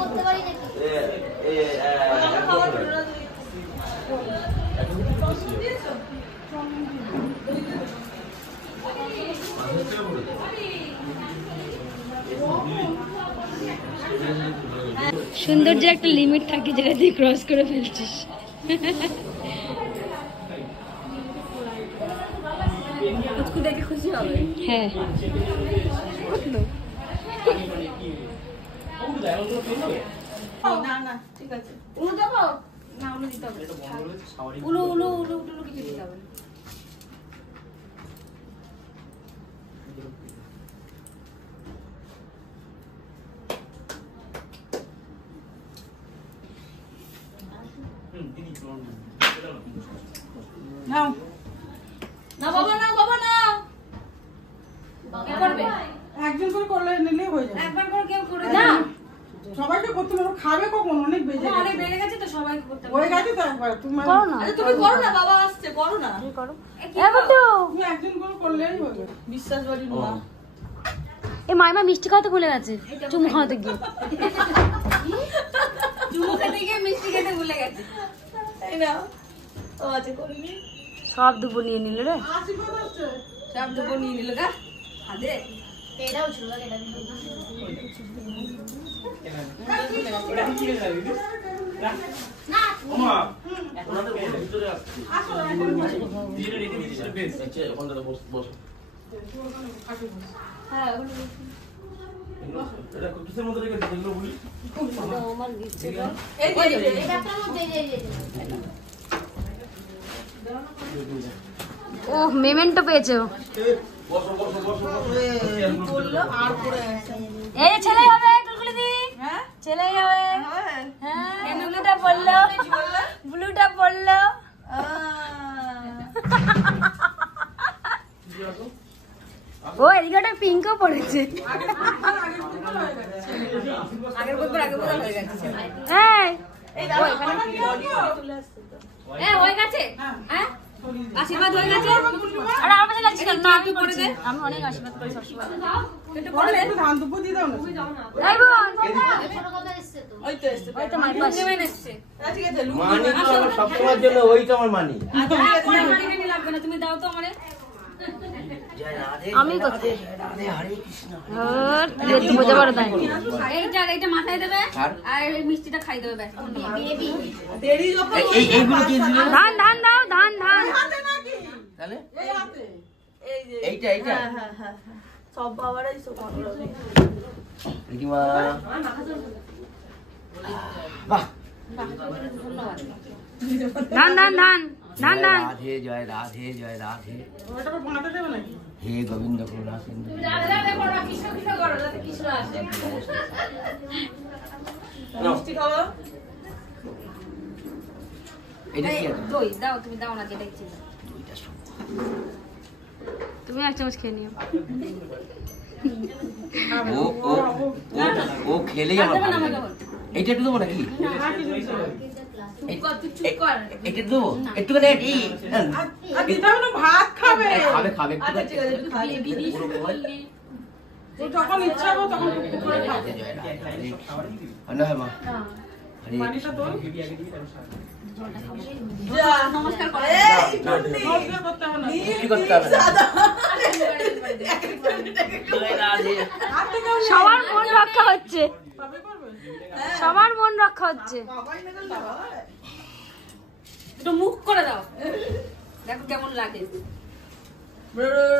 করতে পারি নাকি? সৌন্দর্যের একটা লিমিট থাকে যেটা তুই ক্রস করে ফেলছিস। দেখে খুশি হবে। হ্যাঁ না ঠিক আছে। উলু দেবো না? উলু দিতে হবে। উলু উলু উলু উলু কিছু দিতে হবে। নাও না বাবা, না বাবা, না করবে একজন করে করলে নিলেই হয়ে যাবে। একবার করে কেউ করে না, সবাইকে করতে হবে। খাবে কখন? অনেক বেড়ে গেছে তো, সবাইকে করতে হবে। হয়ে গেছে তো একবার। তুমি করো না, তুমি করো না, বাবা আসছে, করো না, তুমি করো। তুমি একজন করে করলেই হবে। বিশ্বাস বাড়ি মা। এ মাইমা মিষ্টি খাওয়াতে ভুলে গেছে, চুমু খাওয়াতে গিয়ে। চুমু খেতে গিয়ে মিষ্টি খেতে ভুলে গেছে। তাই না? ও আচ্ছা করিনি। সব দুপুর নিয়ে নিল রে। সব দুপুর নিয়ে নিল গা। আদে এটাও ছিল এটা না ওমা ওনাদের ভিতরে আসছে দিয়ে রেখে দিয়েছি বেশ আচ্ছা ওখানটাতে বস। হ্যাঁ এটা কিসের মধ্যে রেখে দিলো বলি? আমার দিচ্ছে এই যে এটার মধ্যে এই ও মেমেন্টো পেয়েছো। বসো বললো আর করে এই ছেলে হবে কুলকুলি দি। হ্যাঁ ছেলেই হবে। হ্যাঁ ব্লুটা পড়লো, ব্লুটা পড়লো। ও এদিকে পিঙ্কও পড়েছে। আগের বছর হয়ে গেছে। এই হয়ে গেছে। হ্যাঁ আশীর্বাদ হয়ে গেছে। আর আমার কাছে লাগছে না, আমি করে দে। আমি অনেক আশীর্বাদ করি সবসময়। একটু করে দে, ধান দুপুর দিয়ে দাও না। এই বোন ছোট কথা এসছে তো। ওই তো এসছে, ওই তো মার পাশে এসছে। ঠিক আছে মানি তো আমার সবসময়ের জন্য ওই তো আমার মানি। মানি লাগবে না, তুমি দাও তো আমারে। আমি করতে একটু বোঝা পারো তাই। এইটা মাথায় দেবে আর এই মিষ্টিটা খাই দেবে ব্যাস। বেবি দেরি যখন এইগুলো কি দিলে? ধান ধান দাও, ধান ধান। হাতে নাকি? তাহলে এই হাতে। এই যে এইটা হ্যাঁ সব বাবারাই সব ভালো। দেখি মা বাহ ধান ধান ধান ধান ধান। রাধে জয় রাধে জয় রাধে। ওটা বানাতে দেবে নাকি? হে গোবিন্দ করুণা সিন্ধু। রাধে করো, কৃষ্ণ করো, যাতে কৃষ্ণ আসে। মিষ্টি খাওয়া। এটা কি আছে? দই দাও, তুমি দাও না যেটা ইচ্ছে। দুইটা সব তুমি এক চামচ খেয়ে নিও। ও ও ও খেলেই আমার ভালো লাগে। এইটা একটু দেবো নাকি? চুপ কর। এটা দেবো একটু করে ভাত খাবে। খাবে আচ্ছা ঠিক আছে, একটু খাইয়ে দিবি। যখন ইচ্ছা হবে তখন টুকটুক করে খাবে। না মা পানিটা তোল। যা নমস্কার করে। নমস্কার করতে হবে না। কি করতে হবে? সবার মন রক্ষা হচ্ছে, সবার মন রক্ষা হচ্ছে। একটু মুখ করে দাও, দেখো কেমন লাগে।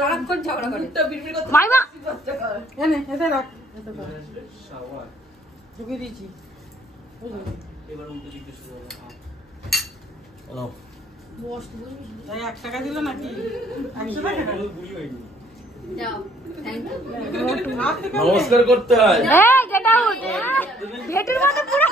সারাক্ষণ ঝগড়া করে। মাইমা এনে এতে রাখ, ঢুকিয়ে দিয়েছি। তাই 1 টাকা দিল নাকি? 100 টাকা যাও থ্যাংক ইউ নমস্কার করতে হয়। এই গেট আউট। ভেটুর মতো পুরো